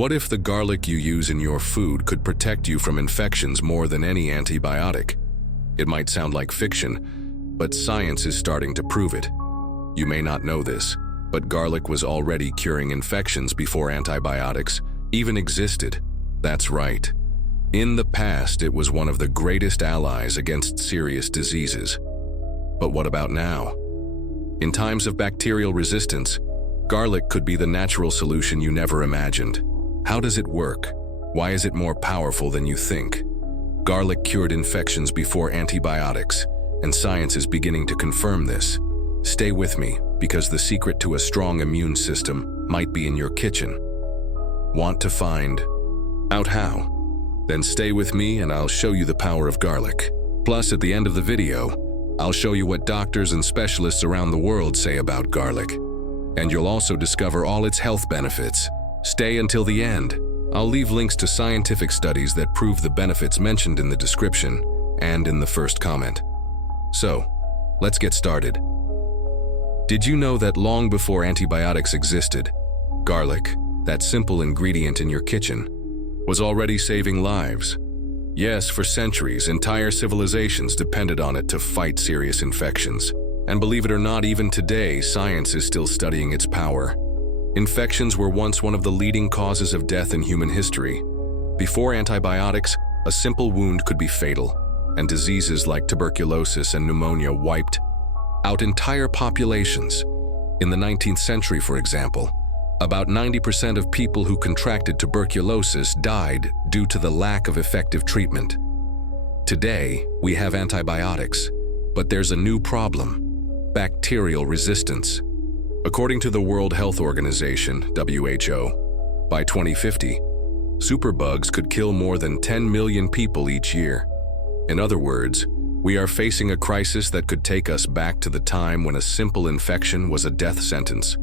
What if the garlic you use in your food could protect you from infections more than any antibiotic? It might sound like fiction, but science is starting to prove it. You may not know this, but garlic was already curing infections before antibiotics even existed. That's right. In the past, it was one of the greatest allies against serious diseases. But what about now? In times of bacterial resistance, garlic could be the natural solution you never imagined. How does it work? Why is it more powerful than you think? Garlic cured infections before antibiotics, and science is beginning to confirm this. Stay with me, because the secret to a strong immune system might be in your kitchen. Want to find out how? Then stay with me and I'll show you the power of garlic. Plus, at the end of the video, I'll show you what doctors and specialists around the world say about garlic. And you'll also discover all its health benefits. Stay until the end. I'll leave links to scientific studies that prove the benefits mentioned in the description and in the first comment. So, let's get started. Did you know that long before antibiotics existed, garlic, that simple ingredient in your kitchen, was already saving lives? Yes, for centuries, entire civilizations depended on it to fight serious infections. And believe it or not, even today, science is still studying its power. Infections were once one of the leading causes of death in human history. Before antibiotics, a simple wound could be fatal, and diseases like tuberculosis and pneumonia wiped out entire populations. In the 19th century, for example, about 90% of people who contracted tuberculosis died due to the lack of effective treatment. Today, we have antibiotics, but there's a new problem: bacterial resistance. According to the World Health Organization, WHO, by 2050, superbugs could kill more than 10 million people each year. In other words, we are facing a crisis that could take us back to the time when a simple infection was a death sentence.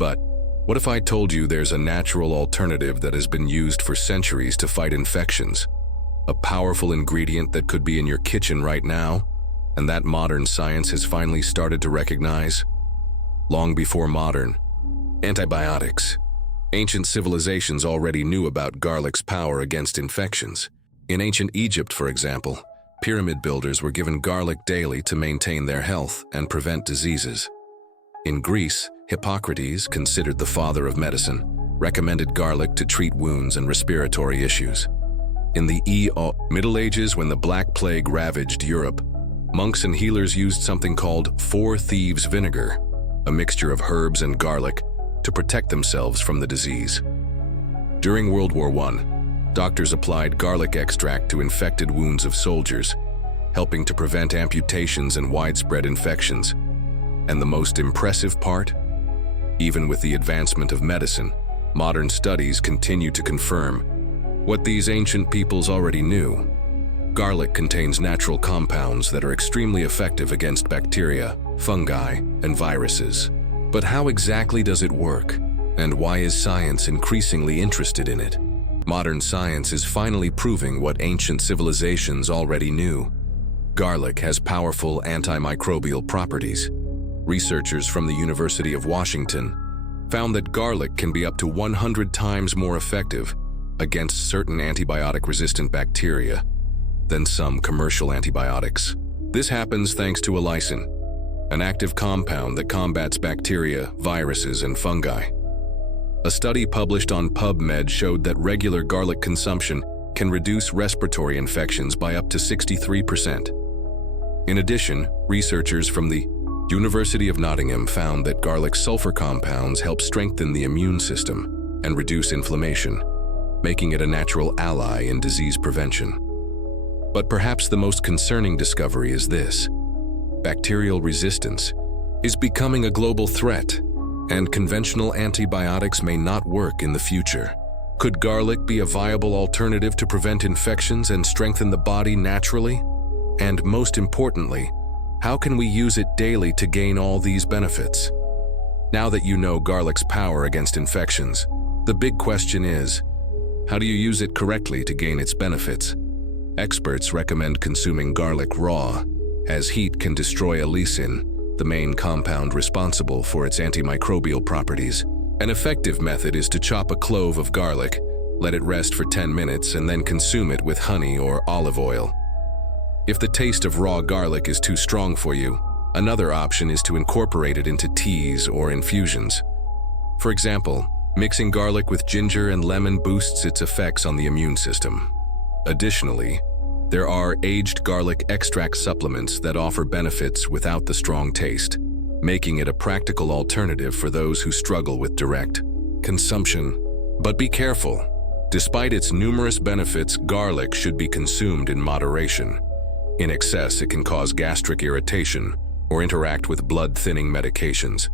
But what if I told you there's a natural alternative that has been used for centuries to fight infections? A powerful ingredient that could be in your kitchen right now, and that modern science has finally started to recognize? Long before modern antibiotics, ancient civilizations already knew about garlic's power against infections. In ancient Egypt, for example, pyramid builders were given garlic daily to maintain their health and prevent diseases. In Greece, Hippocrates, considered the father of medicine, recommended garlic to treat wounds and respiratory issues. In the Middle Ages, when the Black Plague ravaged Europe, monks and healers used something called four thieves vinegar, a mixture of herbs and garlic, to protect themselves from the disease. During World War I, doctors applied garlic extract to infected wounds of soldiers, helping to prevent amputations and widespread infections. And the most impressive part? Even with the advancement of medicine, modern studies continue to confirm what these ancient peoples already knew. Garlic contains natural compounds that are extremely effective against bacteria, fungi, and viruses. But how exactly does it work? And why is science increasingly interested in it? Modern science is finally proving what ancient civilizations already knew. Garlic has powerful antimicrobial properties. Researchers from the University of Washington found that garlic can be up to 100 times more effective against certain antibiotic-resistant bacteria than some commercial antibiotics. This happens thanks to allicin, an active compound that combats bacteria, viruses, and fungi. A study published on PubMed showed that regular garlic consumption can reduce respiratory infections by up to 63%. In addition, researchers from the University of Nottingham found that garlic sulfur compounds help strengthen the immune system and reduce inflammation, making it a natural ally in disease prevention. But perhaps the most concerning discovery is this: bacterial resistance is becoming a global threat, and conventional antibiotics may not work in the future. Could garlic be a viable alternative to prevent infections and strengthen the body naturally? And most importantly, how can we use it daily to gain all these benefits? Now that you know garlic's power against infections, the big question is, how do you use it correctly to gain its benefits? Experts recommend consuming garlic raw, as heat can destroy allicin, the main compound responsible for its antimicrobial properties. An effective method is to chop a clove of garlic, let it rest for 10 minutes, and then consume it with honey or olive oil. If the taste of raw garlic is too strong for you, another option is to incorporate it into teas or infusions. For example, mixing garlic with ginger and lemon boosts its effects on the immune system. Additionally, there are aged garlic extract supplements that offer benefits without the strong taste, making it a practical alternative for those who struggle with direct consumption. But be careful. Despite its numerous benefits, garlic should be consumed in moderation. In excess, it can cause gastric irritation or interact with blood-thinning medications.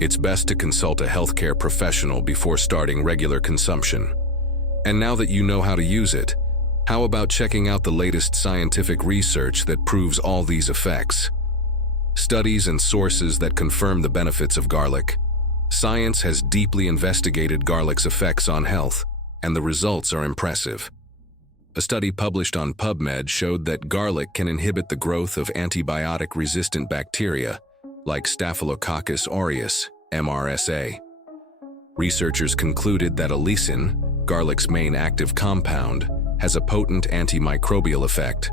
It's best to consult a healthcare professional before starting regular consumption. And now that you know how to use it, how about checking out the latest scientific research that proves all these effects? Studies and sources that confirm the benefits of garlic. Science has deeply investigated garlic's effects on health, and the results are impressive. A study published on PubMed showed that garlic can inhibit the growth of antibiotic-resistant bacteria, like Staphylococcus aureus, MRSA. Researchers concluded that allicin, garlic's main active compound, has a potent antimicrobial effect.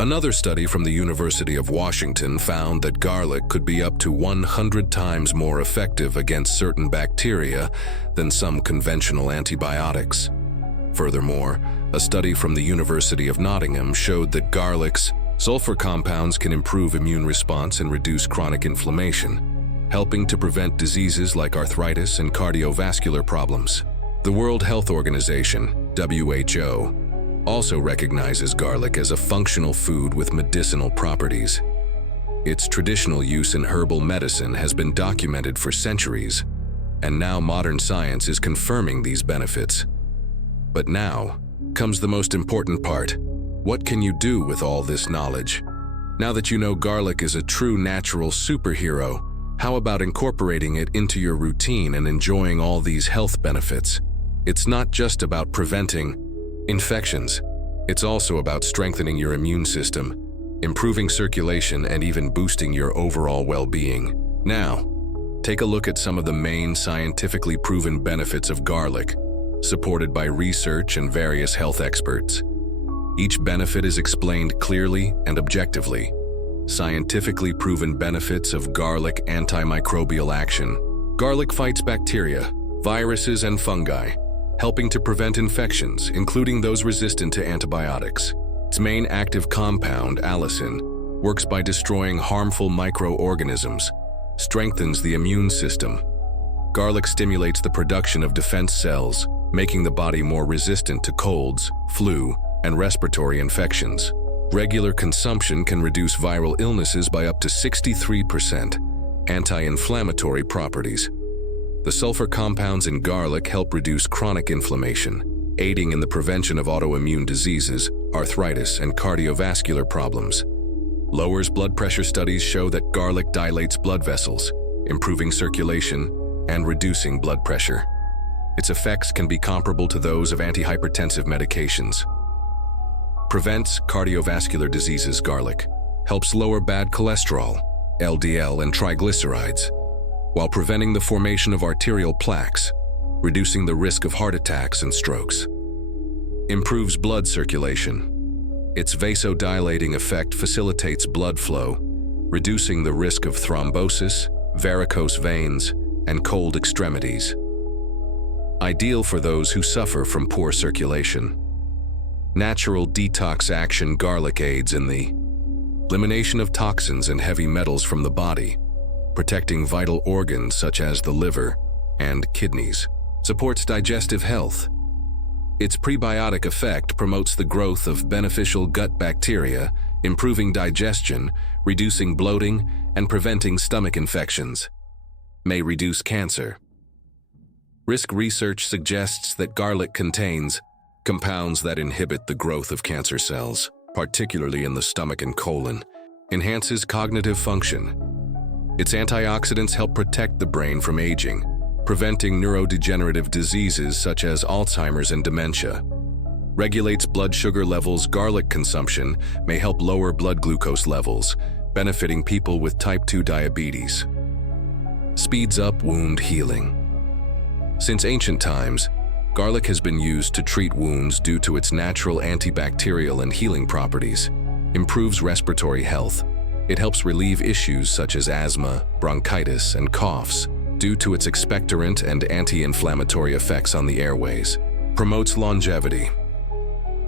Another study from the University of Washington found that garlic could be up to 100 times more effective against certain bacteria than some conventional antibiotics. Furthermore, a study from the University of Nottingham showed that garlic's sulfur compounds can improve immune response and reduce chronic inflammation, helping to prevent diseases like arthritis and cardiovascular problems. The World Health Organization, WHO, also recognizes garlic as a functional food with medicinal properties. Its traditional use in herbal medicine has been documented for centuries, and now modern science is confirming these benefits. But now comes the most important part. What can you do with all this knowledge? Now that you know garlic is a true natural superhero, how about incorporating it into your routine and enjoying all these health benefits? It's not just about preventing infections. It's also about strengthening your immune system, improving circulation, and even boosting your overall well-being. Now, take a look at some of the main scientifically proven benefits of garlic, supported by research and various health experts. Each benefit is explained clearly and objectively. Scientifically proven benefits of garlic: antimicrobial action. Garlic fights bacteria, viruses, and fungi, helping to prevent infections, including those resistant to antibiotics. Its main active compound, allicin, works by destroying harmful microorganisms, strengthens the immune system. Garlic stimulates the production of defense cells, making the body more resistant to colds, flu, and respiratory infections. Regular consumption can reduce viral illnesses by up to 63%. Anti-inflammatory properties. The sulfur compounds in garlic help reduce chronic inflammation, aiding in the prevention of autoimmune diseases, arthritis, and cardiovascular problems. Lowers blood pressure. Studies show that garlic dilates blood vessels, improving circulation and reducing blood pressure. Its effects can be comparable to those of antihypertensive medications. Prevents cardiovascular diseases. Garlic helps lower bad cholesterol, LDL, and triglycerides, while preventing the formation of arterial plaques, reducing the risk of heart attacks and strokes. Improves blood circulation. Its vasodilating effect facilitates blood flow, reducing the risk of thrombosis, varicose veins, and cold extremities. Ideal for those who suffer from poor circulation. Natural detox action. Garlic aids in the elimination of toxins and heavy metals from the body, protecting vital organs such as the liver and kidneys. Supports digestive health. Its prebiotic effect promotes the growth of beneficial gut bacteria, improving digestion, reducing bloating, and preventing stomach infections. May reduce cancer. Risk research suggests that garlic contains compounds that inhibit the growth of cancer cells, particularly in the stomach and colon. Enhances cognitive function. Its antioxidants help protect the brain from aging, preventing neurodegenerative diseases such as Alzheimer's and dementia. Regulates blood sugar levels. Garlic consumption may help lower blood glucose levels, benefiting people with type 2 diabetes. Speeds up wound healing. Since ancient times, garlic has been used to treat wounds due to its natural antibacterial and healing properties, improves respiratory health. It helps relieve issues such as asthma, bronchitis, and coughs due to its expectorant and anti-inflammatory effects on the airways. Promotes longevity.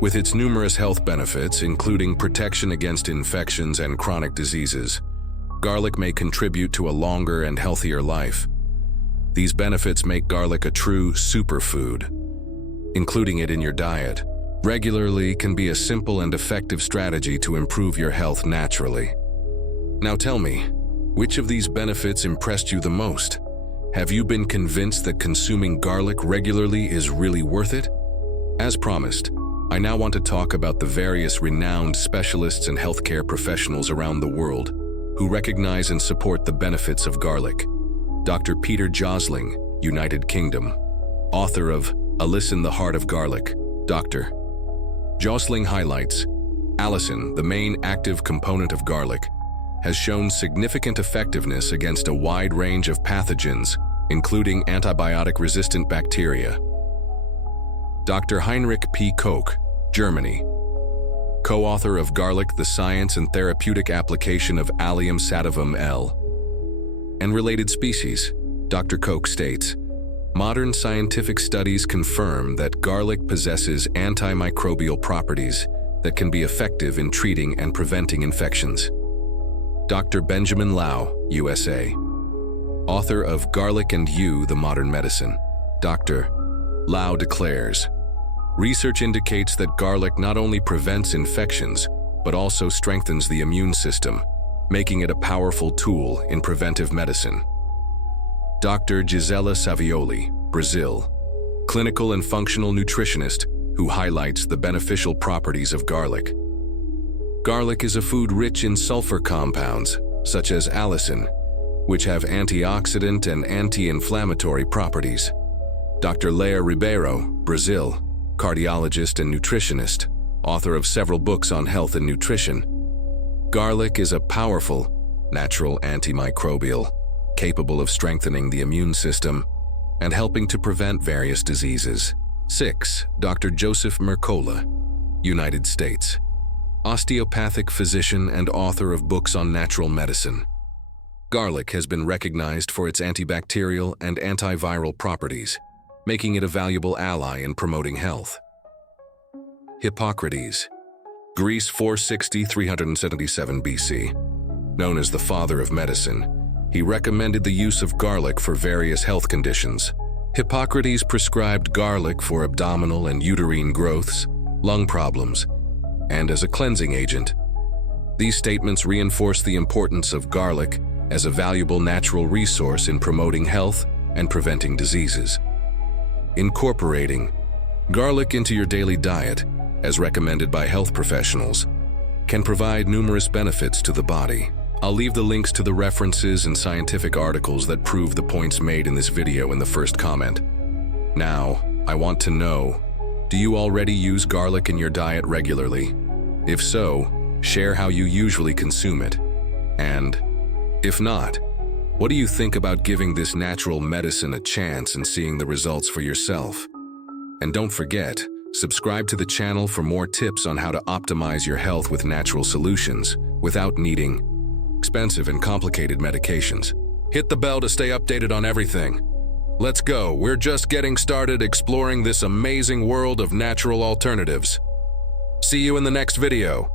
With its numerous health benefits, including protection against infections and chronic diseases, garlic may contribute to a longer and healthier life. These benefits make garlic a true superfood. Including it in your diet regularly can be a simple and effective strategy to improve your health naturally. Now tell me, which of these benefits impressed you the most? Have you been convinced that consuming garlic regularly is really worth it? As promised, I now want to talk about the various renowned specialists and healthcare professionals around the world who recognize and support the benefits of garlic. Dr. Peter Josling, United Kingdom, author of Allicin, the Heart of Garlic. Dr. Josling highlights, allicin, the main active component of garlic, has shown significant effectiveness against a wide range of pathogens, including antibiotic-resistant bacteria. Dr. Heinrich P. Koch, Germany, co-author of Garlic, the Science and Therapeutic Application of Allium sativum L. and related species. Dr. Koch states, modern scientific studies confirm that garlic possesses antimicrobial properties that can be effective in treating and preventing infections. Dr. Benjamin Lau, USA, author of Garlic and You, the Modern Medicine. Dr. Lau declares, research indicates that garlic not only prevents infections, but also strengthens the immune system, making it a powerful tool in preventive medicine. Dr. Gisela Savioli, Brazil, clinical and functional nutritionist who highlights the beneficial properties of garlic. Garlic is a food rich in sulfur compounds, such as allicin, which have antioxidant and anti-inflammatory properties. Dr. Leia Ribeiro, Brazil, cardiologist and nutritionist, author of several books on health and nutrition. Garlic is a powerful, natural antimicrobial, capable of strengthening the immune system and helping to prevent various diseases. 6. Dr. Joseph Mercola, United States, osteopathic physician and author of books on natural medicine. Garlic has been recognized for its antibacterial and antiviral properties, making it a valuable ally in promoting health. Hippocrates, Greece 460–377 BC. Known as the father of medicine, he recommended the use of garlic for various health conditions. Hippocrates prescribed garlic for abdominal and uterine growths, lung problems, and as a cleansing agent. These statements reinforce the importance of garlic as a valuable natural resource in promoting health and preventing diseases. Incorporating garlic into your daily diet, as recommended by health professionals, can provide numerous benefits to the body. I'll leave the links to the references and scientific articles that prove the points made in this video in the first comment. Now, I want to know, do you already use garlic in your diet regularly? If so, share how you usually consume it. And if not, what do you think about giving this natural medicine a chance and seeing the results for yourself? And don't forget, subscribe to the channel for more tips on how to optimize your health with natural solutions without needing expensive and complicated medications. Hit the bell to stay updated on everything. Let's go, we're just getting started exploring this amazing world of natural alternatives. See you in the next video.